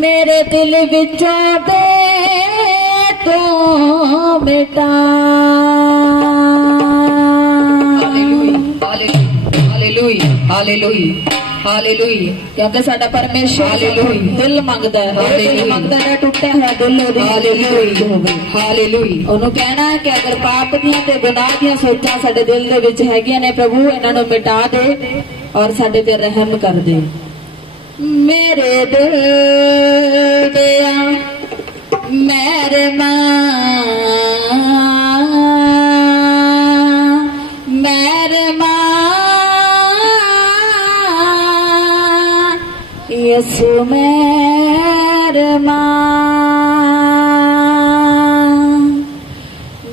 ਮੇਰੇ ਦਿਲ ਵਿੱਚੋਂ ਦੇ ਤੂੰ ਮਿਟਾ ਹਾਲੇਲੂਇਆ ਹਾਲੇਲੂਇਆ ਹਾਲੇਲੂਇਆ ਕਿਉਂਕਿ ਸਾਡਾ ਪਰਮੇਸ਼ਰ ਹਾਲੇਲੂਇਆ। ਦਿਲ ਮੰਗਦਾ ਹੈ। ਦਿਲ ਹਾਲੇਲੂਇਆ। ਮੰਗਦਾ ਹੈ ਟੁੱਟਿਆ ਹੋਇਆ ਦਿਲ ਉਹਦੀ ਹਾਲੇਲੂਇਆ ਹੋਵੇ। ਹਾਲੇਲੂਇਆ ਉਹਨੂੰ ਕਹਿਣਾ ਹੈ ਕਿ ਅਗਰ ਪਾਪ ਦੀਆਂ ਤੇ ਗੁਨਾਹ ਦੀਆਂ ਸੋਚਾਂ ਸਾਡੇ ਦਿਲ ਦੇ ਵਿੱਚ ਹੈਗੀਆਂ ਨੇ ਪ੍ਰਭੂ ਇਹਨਾਂ ਨੂੰ ਮਿਟਾ ਦੇ ਔਰ ਸਾਡੇ ਤੇ ਰਹਿਮ ਕਰ ਦੇ। ਮੇਰੇ ਦਿਲ ਦਿਆ ਮੇਰੇ ਮਾਂ ਮੇਰੇ ਮਾਂ ਯਿਸੂ ਮੇਰੇ ਮਾਂ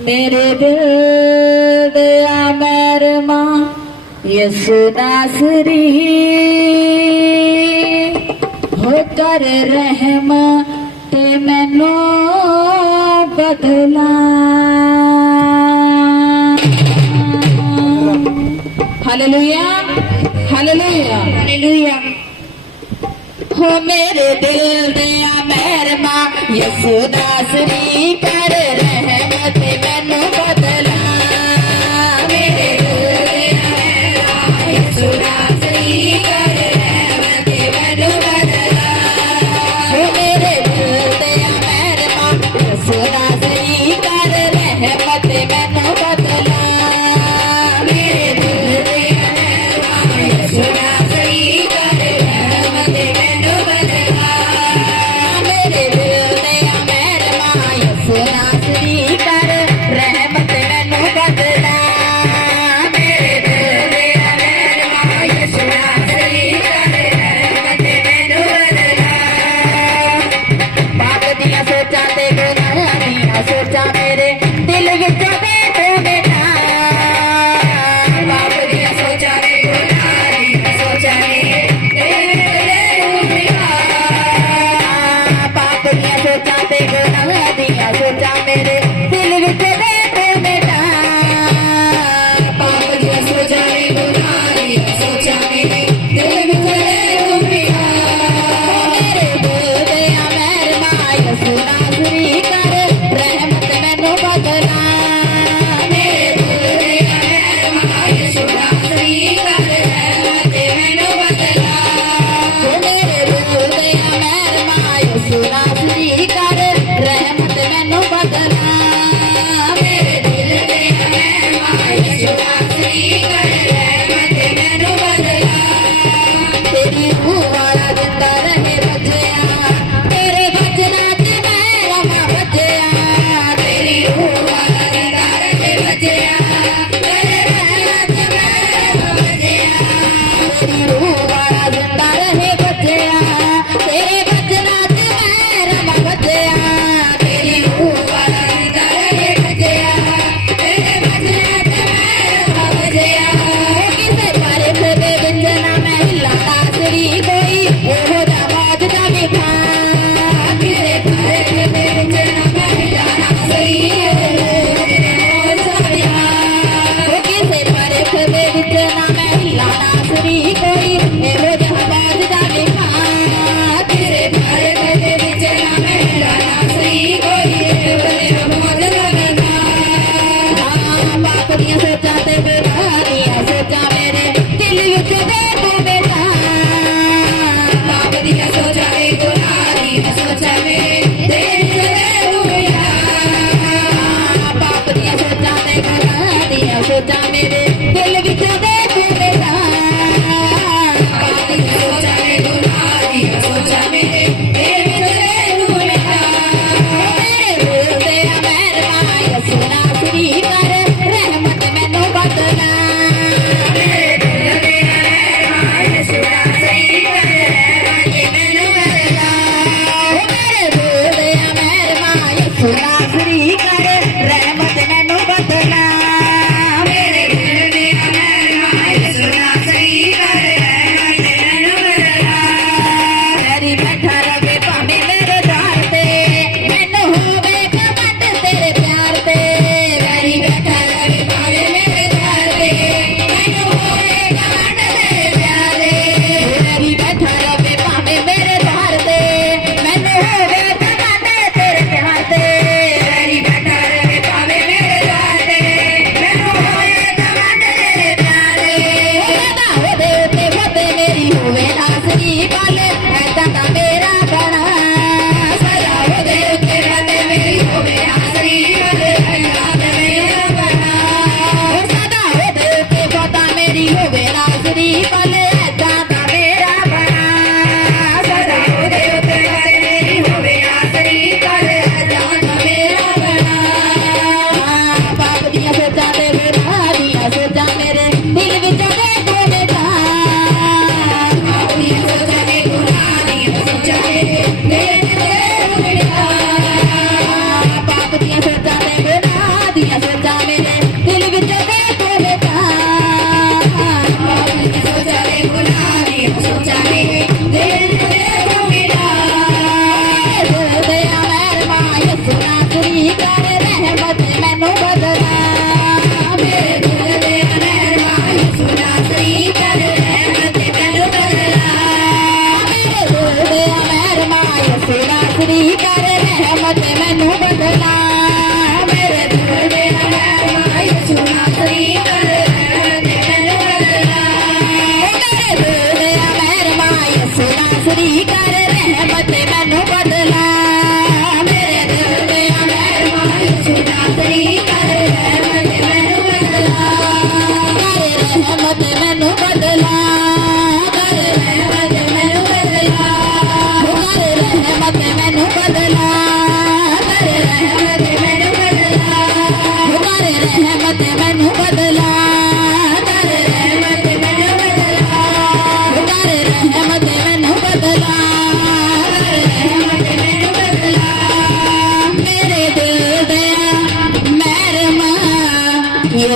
ਮੇਰੇ ਦਿਲ ਦਿਆ ਮੇਰੇ ਮਾਂ ਯਿਸੂ ਨਾਸਰੀ ਹੋ ਕਰ ਰਹਿਮ ਤੇ ਮੈਨੂੰ ਬਦਲਾ। ਹਾਲੇਲੂਇਆ ਹਾਲੇਲੂਇਆ ਹਾਲੇਲੂਇਆ ਹੋ ਮੇਰੇ ਦਿਲ ਦਿਆ ਮਹਿਰਮਾ, ਯਿਸੂ ਨਾਸਰੀ ਕਰ ਰਹਿਮ ਤੇ ਮੈਨੂੰ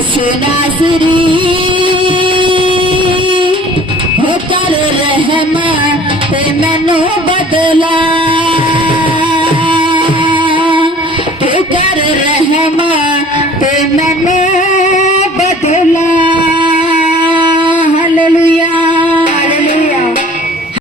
ਯਿਸੂ ਨਾਸਰੀ ਹੋ ਕਰ ਰਹਿਮ ਤੇ ਮੈਨੂੰ ਬਦਲਾ